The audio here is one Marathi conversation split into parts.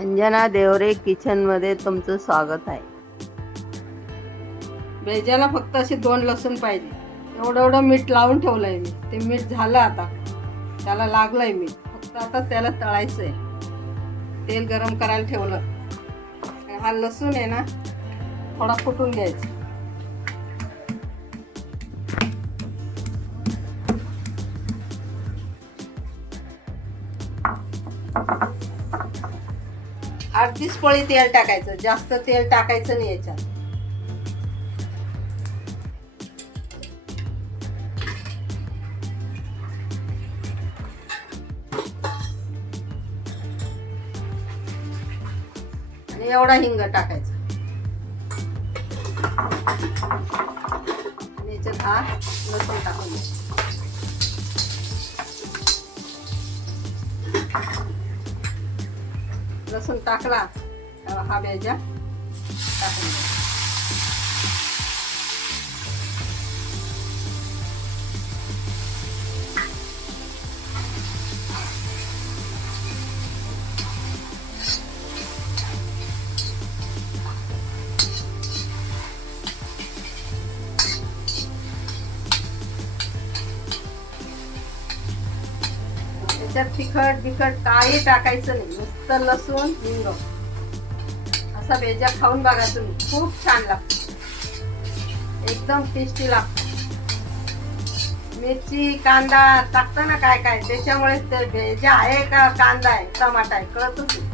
अंजना देवरे किचनमध्ये तुमचं स्वागत आहे. भेजायला फक्त असे दोन लसूण पाहिजे. एवढं एवढं मीठ लावून ठेवलंय मी. ते मीठ झालं आता. त्याला लागलंय मीठ. फक्त आता त्याला तळायचं आहे तेल गरम करायला ठेवलं. हा लसूण आहे ना थोडा फुटून घ्यायचा. अर्धीच पळी तेल टाकायचं. जास्त तेल टाकायचं नाही याच्यात. आणि एवढा हिंग टाकायचा. आणि याच्यात हा लसूण टाकून लसूण टाकला तेव्हा हा भेजा टाकून द्यायचा. त्याच्यात तिखट बिखट काही टाकायचं नाही. नुसतं लसूण हिंग. असा भेजा खाऊन बघा तुम्ही. खूप छान लागतो. एकदम टेस्टी लागतो. मिरची कांदा टाकतं ना काय काय? त्याच्यामुळे ते भेजा आहे का कांदा आहे? टमाटा आहे. कळतच नाही.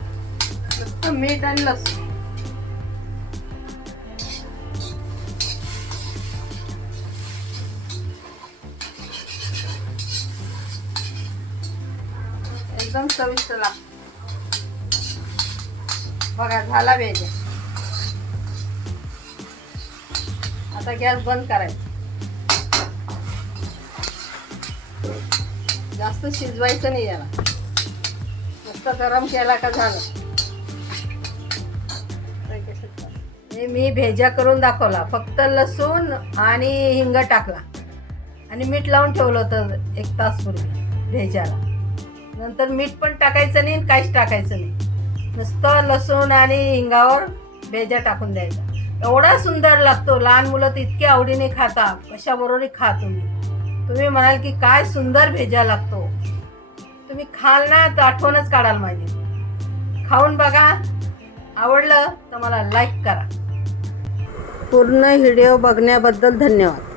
नुसतं मीठ आणि लसूण. एकदम चविष्ट लागतो. बघा झाला वेज. आता गॅस बंद करायचा. जास्त शिजवायचं नाही याला. नुसतं गरम केला का झालं. मी भेजा करून दाखवला. फक्त लसूण आणि हिंग टाकला. आणि मीठ लावून ठेवलं होतं एक तास पूर्वी भेजाला नंतर मीठ पण टाकायचं नाही आणि काहीच टाकायचं नाही. नुसतं लसूण आणि हिंगावर भेजा टाकून द्यायचा. एवढा सुंदर लागतो. लहान मुलं तर इतके आवडीने खाता. कशाबरोबरही खा तुम्ही. तुम्ही म्हणाल की काय सुंदर भेजा लागतो. तुम्ही खाल ना तर आठवणच काढाल माझी खाऊन बघा. आवडलं तर मला लाईक करा. पूर्ण व्हिडिओ बघण्याबद्दल धन्यवाद.